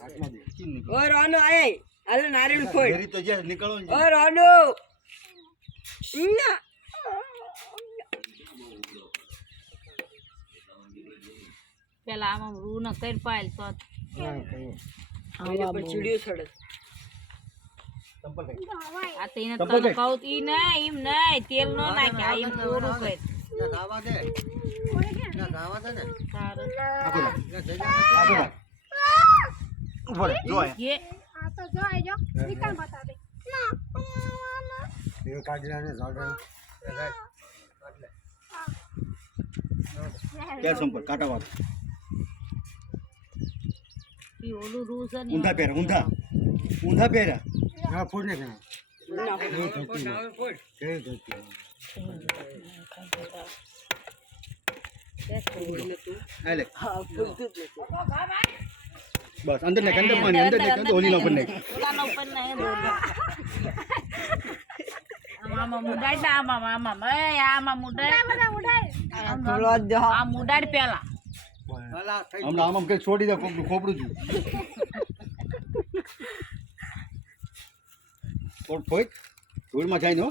ओ रोनो आए अरे नारियल फोड़ मेरी तो जे निकलो ओ रोनो ना પેલા આમાં રૂ ન કરી પાયલ તો मेरे पर चिड़ियो छड़ આ તો એને તને કહું ઈ નહીં એમ નહીં તેલ નો નાખે એમ થોડું કર ના ગાવા દે ને સારું ઉપર જો ये આ તો જો આજો નીકળ બતા દે ના એ કાઢલાને ઝાડા क्या संपर्क काटा बात ઈ ઓલું રૂ છે ને ઊંધા પહેરા ઊંધા પહેરા હા ફોડ ને बस अंदर ने कंदे पानी अंदर ने कंदे होली ना ऊपर ने ઓલાના ઉપર નહીં દોડો આમાં મુડાડ ના આમાં એ આમાં મુડાડ બધા ઉડાય थोड़ा दो આ મુડાડ પેલા हमने आम के छोड़ी दे खोपड़ू जी और फोय धूल में जाई नो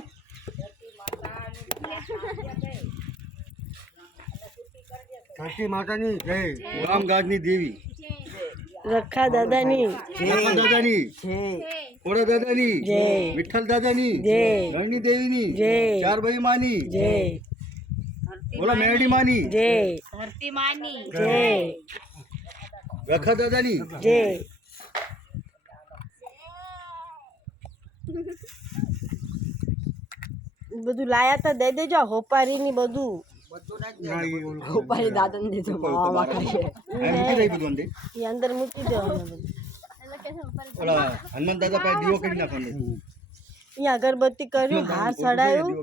काशी माता नी जय राम गाजनी देवी रखा दादा नी रखा दादा नी जय कोड़ा दादा नी जय विठल दादा नी जय रणी देवी नी जय चार भाई मानी जय बोला मेरडी मानी जय ધરતી માની जय रखा दादा नी जय બધું લાયા તા દે દેજો હોપારી ની બધું હોપારી દાદા ને દેજો માવા ખાશે મૂકી દઈ બધું અંદર એ અંદર મૂકી દેવાનું બધું એટલે કેસે ઉપર ઓલા હનુમાન દાદા પાસે દીવો કરી નાખવાનો અહીંયા અગરબત્તી કર્યું હાર ચડાયું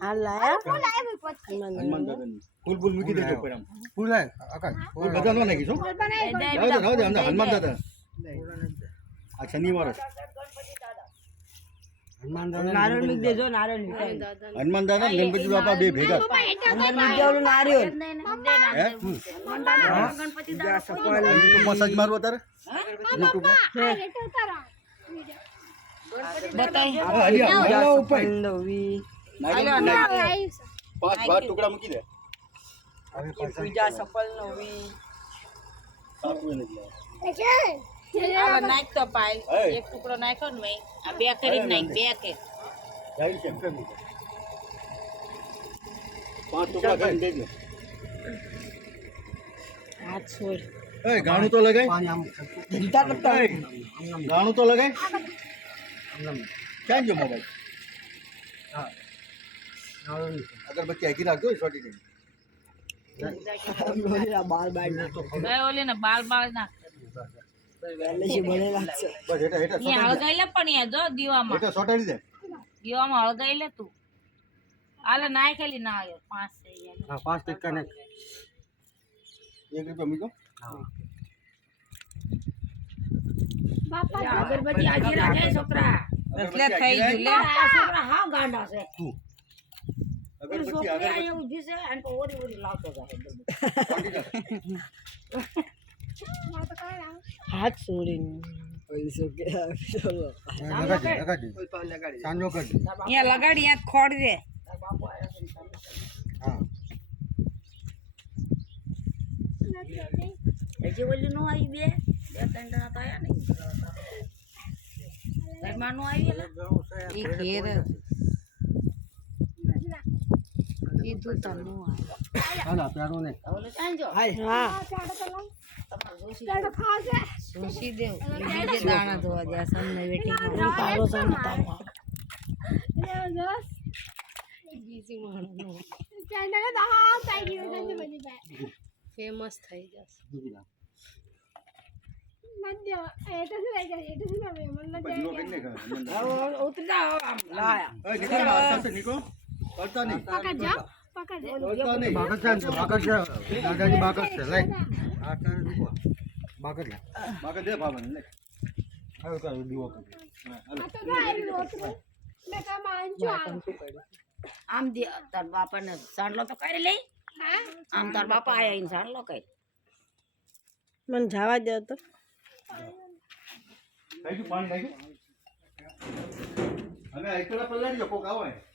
હાર લાયા લાય પછી હનુમાન દાદાની ફૂલ મૂકી દેજો ઉપર આમ ફૂલ ફૂલ બધા નો નાખીશું રાવ દે અંદર હનુમાન દાદા આ શનિવાર હનુમાન નારિયેળ મૂકી દેજો નારિયેળ હનુમાન દાદા ને ગણપતિ બાપા બે ભેગા અંદર મૂકી દેવાનું નારિયેળ હે ગણપતિ યુટ્યુબ માં સર્ચ મારવો તારે યુટ્યુબ માં રેટો તારા બતાય હા હરિયા ઉપર નવી પાંચ બાર ટુકડા મૂકી દે પૂજા સફળ નવી સાપું નથી આલો નાખ તો પાયલ હે. એક ટુકડો નાખ્યો ને મેં આ બે કરી નાખ બે કે જાય છે પાંચ ટુકડા કરીને દેજો હાથ છોડ એ ગાણું તો લગાય ધંધા કરતા એ, ગાણું તો લગાય ક્યાં ગયો મોબાઈલ અગરબત્તી આખી રાખજો છોટી દે બાર બાર નાખો બે ઓલી ને બાલ બાલ નાખ વહેલે છે બળે લાગશે બસ હેઠા હેઠા અહીંયા હળગાઈ લે પણ અહીંયા જો દીવામાં હેઠા સોટાડી દે દીવામાં હળગાઈ લે તું આલે નાખેલી ના આવ્યો 5 છે હા 5 ટકા ને 1 રૂપિયા મૂકો બાપા અગરબત્તી આજે રાખે છોકરા એટલે થઈ ગયું લે આ છોકરા હાવ ગાંડા છે અગરબત્તી છોકરી આગળ અહીંયા ઊભી છે અને તો ઓરી ઓરી લાવતો જાય સોટી દે ના તો કઈ ના હાથ છોડીને પૈસો કે સાંજો કરજો અહીંયા લગાડી યાદ ખોડ દે હા હજી ઓલી નો આવી બે ત્રણ જણા તો આયા નહીં ઘરમાં નો આવી એ ઘેર કીધું તનું હાલો પ્યારો ને ઓલે સાંજો હા ચાડો તો લઉં ચાડો ખાજે સોસી દેવ બીજે દાણા ધોવા દે સામને વેટિંગ તારો સામે તારો લે જોસ બીજી માણો ચાડો તો હા થઈ ગયું જલ્દી બની જાય ફેમસ થઈ જશે મધ્ય એટો શું રહી જાય એટો શું આવે મને જીરો કરીને ખા ઉતરી જાઓ આમ લાયા એ નીકળ મારતા છે નીકો કરતા નહીં પકડ જા પકડ જા કરતા નહીં બાકર છે દાદાની બાકર છે લઈ આ કર રૂકો બાકર લે બાકર દે ભાવન લે હવે કર દીવો કર આ તો ગાય રોતરું મેં કા માનજો આમ દે તાર બાપાને સાંડલો તો કરી લઈ હા આમ તાર બાપા આયા ઈને સાંડલો કરી મને જવા દે તો ગયું પાણી ગયું અમે એકલા પલાળી કોક આવે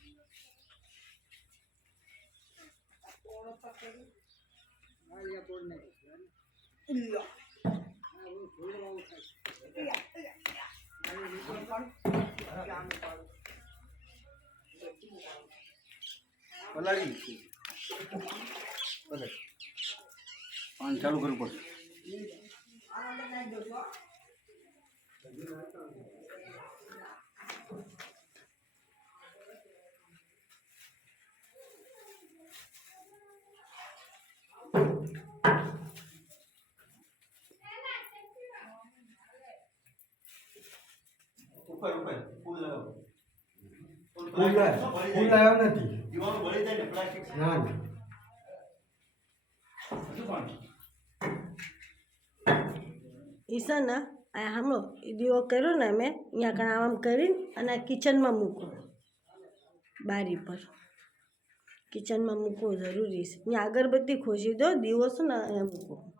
પલાળી પાણી ચાલુ કરવું પડશે ઉપર ફૂલ લગાવો ફૂલ લાવ્યો નથી દીવાનું બળી જાય ને પ્લાસ્ટિક ના ઈસા ના આ સાંભળો એ દીવો કર્યો ને મેં અહીંયા કણ આમ કરીને અને કિચનમાં મૂકો બારી પર કિચનમાં મૂકવો જરૂરી છે અહીંયા અગરબત્તી ખોસી દો દીવો છે ને અહીંયા મૂકો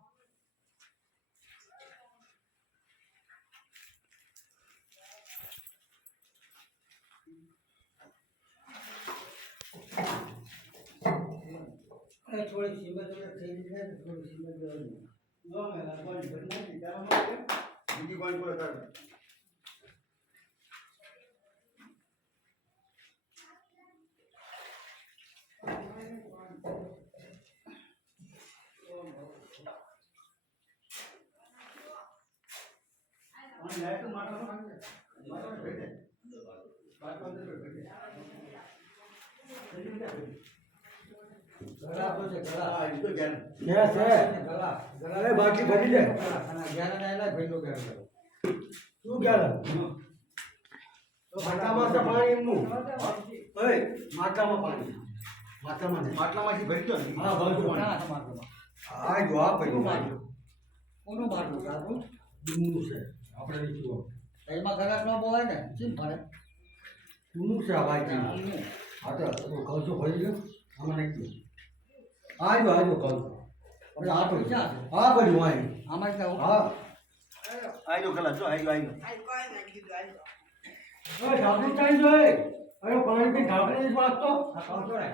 થોડી સિમેન્ટ થઈ જાય થોડી સિમેન્ટ બીજી કોઈ કોઈ કરે બાટલી ભરી દે શું માટલામાં પાણી એમનું માટલામાં પાણી માટલામાંથી ભરી દો હા ભરજો આ જો આ પહેલું કોનું માટલું આપણું જૂનું છે આપણે જુઓ એમાં ગરક ન બોલાય ને કેમ પડે જૂનું છે આ ભાઈ હા તો કૌશો ભરી ગયો આમાં નાખી આજો કહું આપણે આ તો હા બધું અહીં આમાં હા આજો કલા જો આજો ઢાંકણું ચાલી જોઈએ અરે પાણી પી ઢાંકણી જ વાંચતો આ કહું છો ને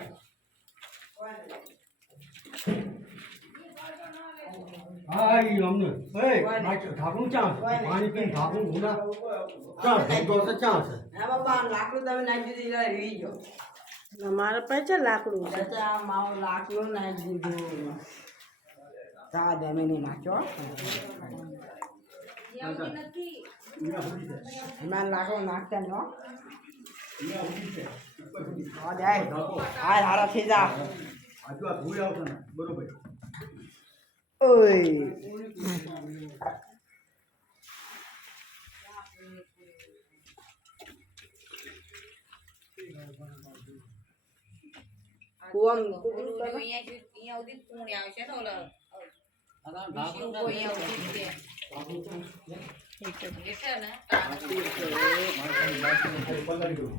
હા એ અમને ઢાંકણું ચાં પાણી પીને ઢાંકણું ગુના ચાં છે લાકડું તમે નાખી દીધું રીવી ગયો મારા પાસે લાકડું છે ચાચા મારો લાકડું નાખી દીધું ચા દમે નહીં નાખ્યો એમાં લાકડું નાખતા નહીં હો જાય આ હારા થઈ જા આજુ આ ભૂલ આવતો ને બરોબર ઓય કુવમ અહીંયા સુધી પૂણી આવશે ને ઓલો અહીંયા સુધી છે ને પલાળી